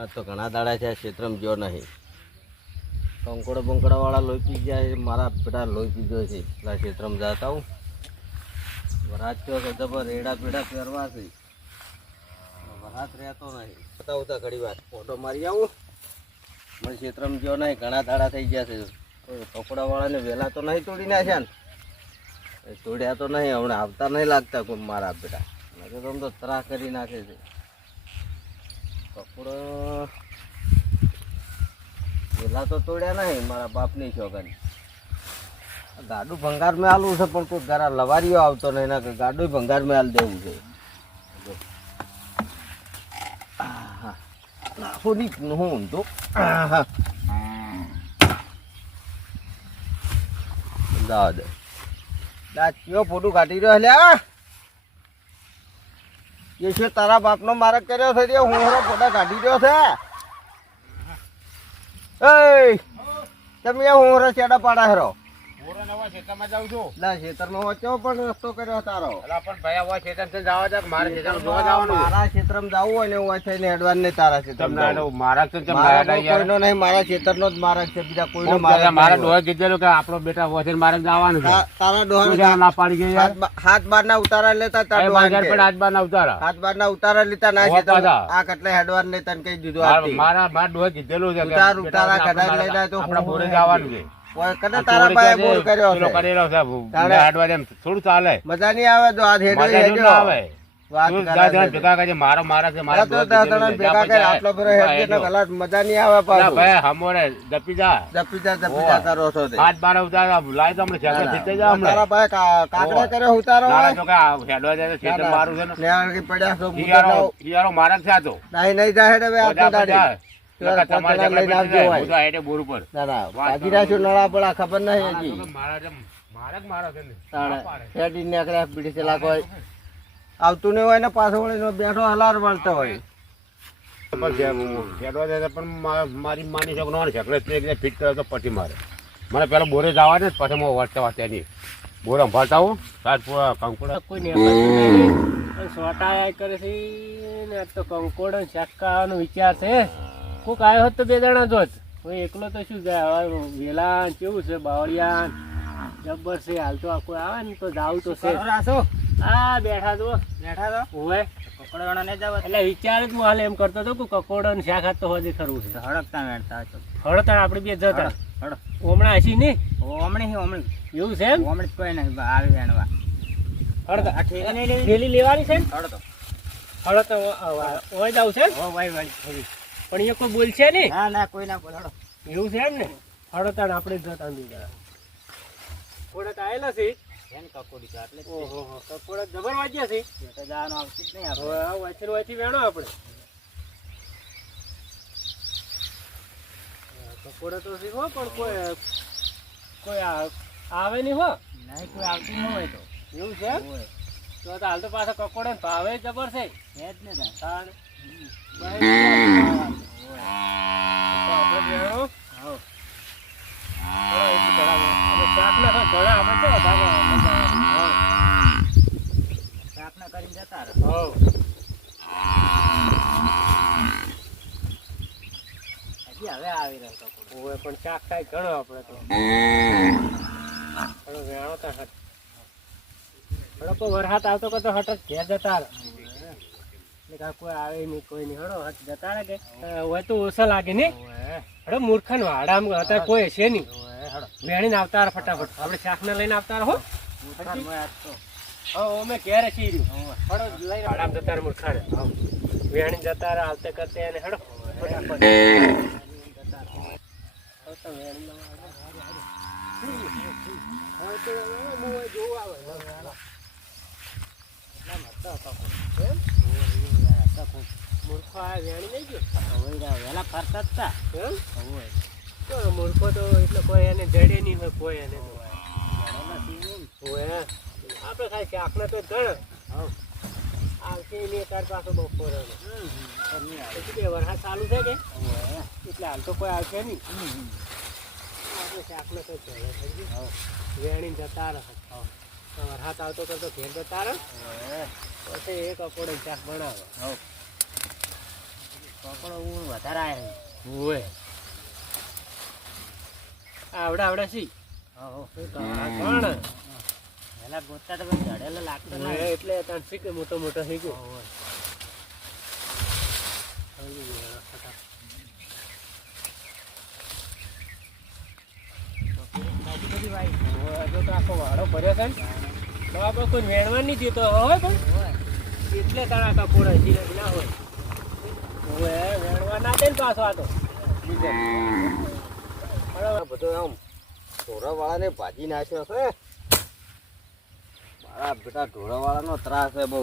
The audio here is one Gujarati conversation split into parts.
આ તો ઘણા દાડા છે ક્ષેત્રમાં ગયો નહીં. કંકોડા બંકોડાવાળા લોહી પી ગયા છે, મારા બેટા લોહી પીધો છે પેલા ક્ષેત્રમાં જતા હું. વરાત કયો છે જબર રેડા પેડા પહેરવા છે. વરાત રહેતો નહીં. બતાવું તો ઘડી વાર ફોટો મારી આવું. મને ક્ષેત્રમાં ગયો નહીં, ઘણા દાડા થઈ ગયા છે. કપડા વાળાને વહેલા તો નહીં તોડી નાખ્યા ને. તોડ્યા તો નહીં, હમણાં આવતા નહીં લાગતા કોઈ મારા બેટા તો આમ તો ત્રાસ કરી નાખે છે. કપડો પેલા તો તોડ્યા નહીં, મારા બાપની શોખન ગાડું ભંગાર મેં આલવું છે, પણ કોઈ ઘરા લવારીઓ આવતો નહીં ના કે ગાડું ભંગાર મેં આલ દેવું છે. ની હું ઊંધો. દાદ. દાદ, કયો ફોટો કાઢી રહ્યો લ્યા. છે તારા બાપનો મારક કર્યો છે તે હું હરો ફોટા કાઢી રહ્યો છે. એ તમે હું હરો ચેડા પાડા હેરો? મોરો નવા ખેતરમાં જાઉં છું. લા ખેતરમાં વચ્ચો પણ રસ્તો કર્યો તારો? અલા પણ ભાઈ આવા ખેતર જવા દે મારે જોવા જવાનું? મારા ક્ષેત્રમાં જવું હોય ને હું થઈને હેડવાન નહીં તારા તમને ક્ષેત્રમાં આડો મારા છે તેમ મારા મારા યાર. કોઈનો નહીં મારા ક્ષેત્રનો જ મારા છે બીજા કોઈનો મારા મારા ડોહે કીધેલું કે આપણો બેટા વોચર મારે જવાનું છે. તારા તું ડોહા ના પાડી ગઈ હાથ બાર ના ઉતારા લેતા તારા. પણ હાથ બાર ના ઉતારા. હાથ બાર ના ઉતારા લેતા ના આ કટલે હેડવાન ને તને કહી દીધું મારા. મારા ડોહે કીધેલું છે ઉતાર, ઉતારા કઢાઈ લઈ જાય તો આપણા બોરે જવાનું છે. કને આ તારા કરે, બોલ કર્યો છે? કરેલો છે હાડવા એમ થોડું ચાલે. મજા નહીં આવે તો આજ હેડો હેડો. ના આવે. મારો છે છે. છો છે છો, છે ખબર નહીં હજી. છે છે. આવતું નહીં હોય ને પાછો વળીને બેઠો હલાર વળતો હોય. પણ મારી માની શકો ના ઝઘડે ફિટ કરે તો પછી મારે. મને પેલા બોરે જવા ને પછી હું વાંચતા વાંચતા નહીં બોર સંભાળતા હું. રાજપુરા કંકુડા. કોઈ સોટા કરે છે ને આ તો કંકોડો ને વિચાર છે. કોક આવ્યો હોત તો બે જણા જોત કોઈ એકલો તો શું જાય? હવે વેલા કેવું છે? બાવળિયા ને જબ્બર છે? હાલ તો આ કોઈ આવે ને તો જાવ તો છે. હા બેઠા તો બેઠા હોય એટલે વિચાર જ હાલ એમ કરતો હતો કે કકોડો ને શાક તો હજી ખરું છે. હડકતા વેણતા હળતણ આપણે બે જતા હમણાં હસી નહીં? ઓમણી ઓમણી. એવું છે એમ? ઓમણી કોઈ નહીં આવી વેણવા. હળતણ થેલી લેવાની છે ને? હડતો. હળતણ ઓય જાવ છે હો ભાઈ ભાઈ. પણ એ કોઈ બોલ છે નહીં. ના ના કોઈ ના બોલ. હડો એવું છે એમ ને હળતણ આપણે જ જતા અંદર થોડાક આવેલા છે. કકોડી છે એટલે ઓહો કકોડા જબર વાગ્યા છે. તો જવાનું આવશે જ નહીં હવે આ વાંચી વેણો આપણે. કકોડા તો શીખો પણ કોઈ કોઈ આવે નહીં હો. નહીં કોઈ આવતું ન હોય તો. એવું છે એમ? તો તો હાલ તો પાછા કકોડા ને ભાવે જબર છે. હે જ ને. તાણ. પણ ચાક ખાય ઘણો આપણે તો તો હટ હડો વરસાદ આવતો કે તો હટ જ ઘેર જતા કોઈ આવે નહીં કોઈ નહીં હડો હટ જતા કે હોય તો ઓછા લાગે ને હડો મૂર્ખન વાડા અત્યારે કોઈ હશે નહીં. વેણીને આવતા રહે ફટાફટ. આપણે શાકને લઈને આવતા રહો અમે ઘેર હશી રહ્યું લઈને જતા રહે. મૂર્ખાને. વેણી જતા રહે આવતે કરતે એને હડો. ફટાફટ. જોવા આવે. મૂર્ખો આ વેણી નહીં ગયો? વહેલા ફરતા જ તા. એમ તો મૂર્ખો તો એટલે કોઈ એને જડે નહીં હોય કોઈ એને. હોય. આપણે ખાલી શાકને તો ગણ. આવશે ને ચાર પાસે બપોરે. પછી બે વરસાદ ચાલુ છે કે? એટલે હાલ તો કોઈ આવશે નહીં. આપણે શાકને તો ચડે થઈ ગયું વેણી જતા રહે. વરસાદ આવતો કરતો ઘેર જતા રહે. પછી એક અકોડે શાક બનાવે. પકડો વધારે આવ્યો ઓય. આવડે આવડે સી કોણ? પેલા ગોતતા તો ચડેલો લાગતો ના એટલે તાન શીખે મોટો મોટો થઈ ગયો આખો વાડો ભર્યો છે ને તો આપણે કોઈ મેળવા નહીં દેતો હોય પણ એટલે તારા કપોડા હજી ના હોય. ઢોરાવાળાને ભાજી નાખ્યો છે. મારા બેટા ઢોરાવાળાનો ત્રાસ છે બહુ.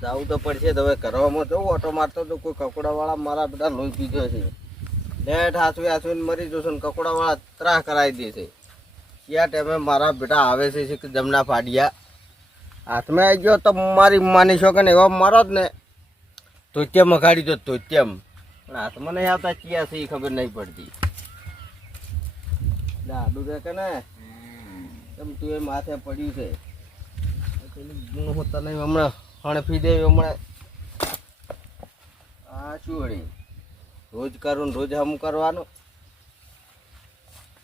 જવું તો પડશે હવે કરવામાં જવું ઓટો મારતો તો કોઈ કકોડાવાળા મારા બેટા લોહી પીધો છે. નેટ હાસવી હાસવીને મરી જશે ને કકોડાવાળા ત્રાસ કરાવી દેશે ક્યાં ટાઈમે મારા બેટા આવે છે જમના ફાડિયા? હાથમાં આવી ગયો તો મારી માની શકો ને એવા મારો જ ને. તોત્યમ અઘાડી દો તોત્યમ પણ હાથમાં નહીં આવતા ચિયા છે એ ખબર નહીં પડતી. દાદુ રે કે ને કેમ તું એ માથે પડ્યું છે. પેલું હું તને હમણાં હણફી દે હમણાં. આ શું વળી રોજ કરું રોજ હમ કરવાનું.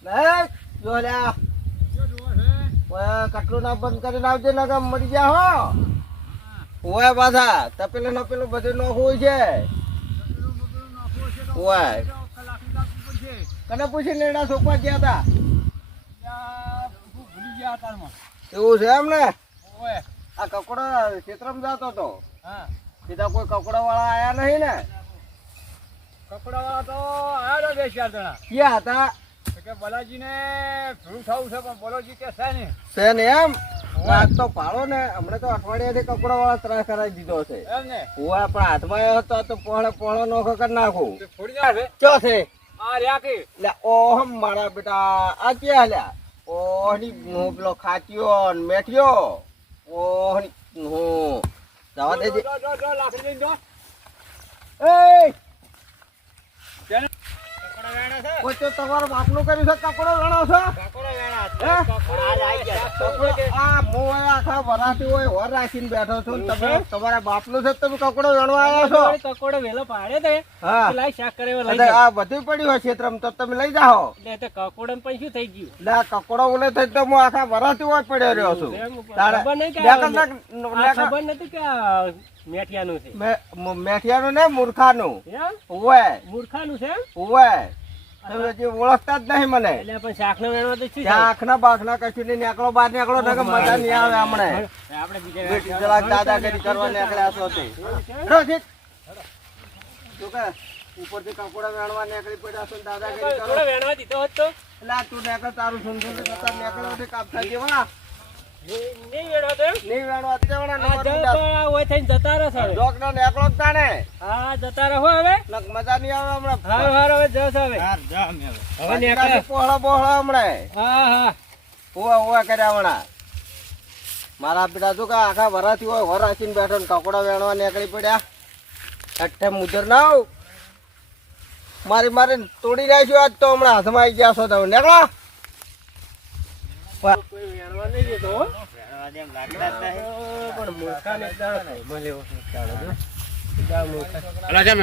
નહીં જો લ્યા ઓય, કટલું ના બંધ કરીને આવજે ને કે મરી જા હો. ઓય પાછા તપેલું નપેલું બધું નોખું હોય છે. ઓય. કને પૂછી સોપા ગયા હતા એવું છે એમ ને આ કકોડો ક્ષેત્રમાં જતો હતો સીધા કોઈ કકોડા વાળા આયા નહીં ને? કપડાવાળા તો આવ્યા હતા બે ચાર જણા. ક્યાં હતા? તો કે બલાજીને ભૂલ થવું છે પણ બલોજી કે છે ને છે ને એમ? આજ તો પાડો ને. હમણાં તો અઠવાડિયાથી કપડા વાળા ત્રાસ કરાવી દીધો છે. એમ ને? હું પણ હાથમાં આવ્યો હતો તો પહોળે પહોળો નોખો કરી છે? ચો છે? આ રહ્યા કે? લે ઓહમ મારા બેટા આ ક્યાં હલ્યા ઓહની હું પેલો ખાચ્યો ને મેઠ્યો. ઓહની હું જવા દેજે. લાકડી લઈને. એ! તેને કોઈ બાપનો કર્યું છે? કપડો વેણો છો? કકોડા વેણા હે? કકોડા આઈ ગયા કપડો આ અહીં આખા વરાથી હોય હોર રાખીને બેઠો છું. તમે તમારા બાપનું છે તમે કપડો ગણવા આવ્યા છો? કકોડો વેલો પાડે તે. હા. લાઈ શાક કરે લઈ આ બધું પડ્યું હોય ક્ષેત્રમાં તો તમે લઈ જાઓ. એટલે પણ શું થઈ ગયું. આ કકોડો ઓલે થઈ તો હું આખા વરાથી હોય પડ્યો રહ્યો છું. ખબર નથી કે મેઠિયાનું છે. મેઠિયાનું ને મૂર્ખાનું. ઓવે મૂર્ખાનું છે ઓવે તમે ઓળખતા જ નહીં મને. એટલે પણ શાકનો વેણવા તો શું ત્યાં બાખના કશું નહીં નીકળો બહાર નીકળો ને મજા નહીં આવે હમણે. આપણે બીજા જરાક દાદાગીરી કરવા નીકળ્યા છો તે. હેડો ઠીક. ઉપરથી કપડા વેણવા નીકળી પડ્યા છો દાદાગીરી કરો વેણવા દીધો હતો એટલે તું નીકળ તારું સુંદર નીકળો કાપતા જેવા. મારા બેટા જો કે આખા વરાથી હોય વર રાખીને બેઠો ને કકોડા વેણવા નીકળી પડ્યા. અઠે મુજર ના આવ. મારી મારી તોડી નાખ્યો આજ તો હમણાં હાથમાં આવી ગયા છો તમે. નીકળો.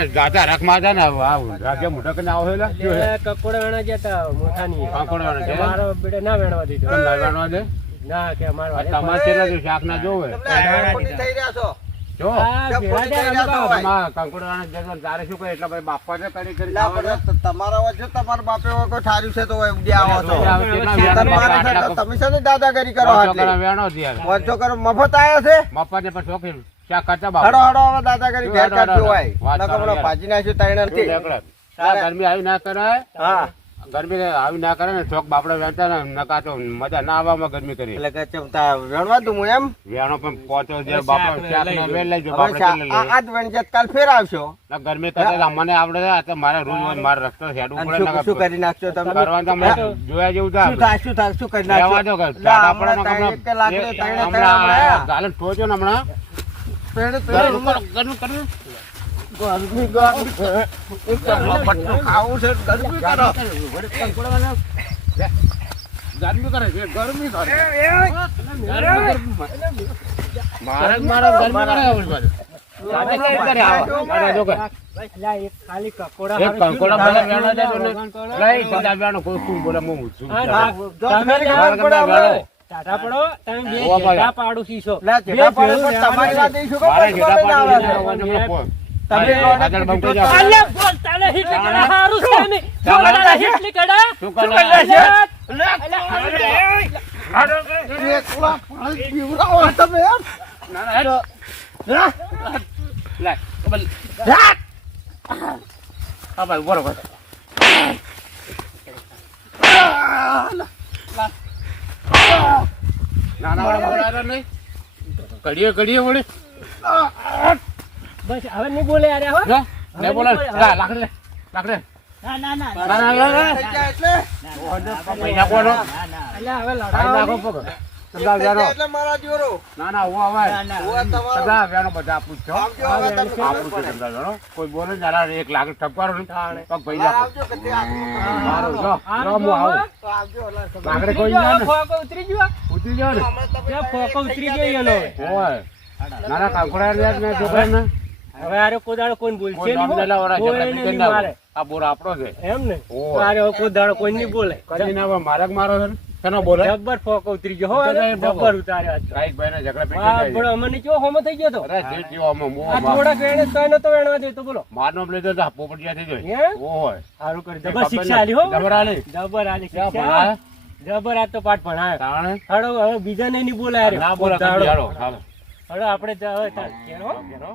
ગાતા રખમાં હતા ને આ મોટા આવો કકોડા. કાંકોડા? મારો ના વેણવા દીધો. દે? ના કે અમારો આ તમારે કેટલા શાક ના જોવે? થઈ રહ્યા છો. જો. તારે શું એટલે બાપા ને કરી કરી તમારા તમારા બાપે કોઈ ઠાર્યું છે તો આવો છો તમે છે ને દાદાગીરી કરો વેણો કરો મફત આવ્યો છે? મફત ને પણ શોખીન. કરતા હડો હડો હવે દાદાગીરી ઘેર હોય. ભાજી નાખ્યું? આ ગરમી આવી ના કરાય. હા. ગરમી આવી ના કરે ને ચોક બાપડા વેચતા ને નકા તો મજા ના આવવામાં ગરમી કરી. એટલે કે ચમતા વેણવા દઉં હું એમ? વેણો પણ પહોંચો જે બાપડા લઈ ને લો. વેલ લઈ જો હવે બાપડા આ આજ વેણજે કાલ ફેર આવશો? ના ગરમી કરે મને આવડે છે, આ તો મારે રૂમ હોય મારે રસ્તો હેડું પડે શું શું કરી નાખશો તમે? કરવા તો જોયા જેવું થાય શું થાય શું થાય શું કરી નાખશો? રહેવા દો પડે ને ત્રણ હમણાં હમણાં. ગાલે ટોચ્યો ને હમણાં. પેડ પેડ કરું કરો. ગરમી ખાવું છે ગરમી કરો ગરમી કરે છે ગરમી કરે મારે મારે ગરમી કરે. ટાટા પડો તમે બે ઓવા પડે. જેઠા પાડું શીશો લે, જેઠા બે પાડે ભેળું પણ તમારી વાત શું તમે આગળ બંકો જાઓ. બોલ, તાલે હિટલી કડા હારું છે ને. જો હિટલી કડા. શું કરે? અલ્યા, એકલા પાણી પીવડાવો તમે ના, ના, લે, કબલ. હા, ભાઈ, ઊભો રહો, ભાઈ. નાના વાળા નહીં? કડીએ કડીએ વળી બસ હવે નહીં બોલે યાર હો. બોલે લા, લાકડી લાકડી. ના. એટલે? મારા જોરો હું આવે. તમારો બધા. કોઈ બોલે જરા એક લાખ ઠપકારો નહીં. પગ આવજો આટલું સારું, જો, જો, હું આવું. આવજો એટલે કોઈ ના. ફોકો ઉતરી ગયો? ઉતરી ને. ફોકો ઉતરી ગયો એનો કાંકરા ને. હવે આરે કોઈ દાડો કોઈ બોલશે નહીં ના મારે. આ બોર આપણો છે એમ ને આરે હવે કોઈ નહીં બોલે કરીને હવે હોય, મારો છે ને. બોલે જબ્બર ફોક ઉતરી ગયો હો? જબ્બર ઉતાર્યો રાઈટ ભાઈ સાહિદભાઈને ઝઘડા પેટી હા પણ. અમને કેવો હોમો થઈ ગયો તો અરે, જે કેવો આમાં, મો આ થોડા થોડાક તો એનો તો વેણવા દે તો બોલો મારનો પ્લે તો પોપટિયા થઈ જાય. હે? હોય સારું કરી જબર શિક્ષા આલી હો જબર આલી. જબર આલી શિક્ષા? જબર આ તો પાઠ ભણાય? હાડો હવે બીજાને નહીં બોલાય રે. ના બોલે હડો આપણે હો. ઘેરો.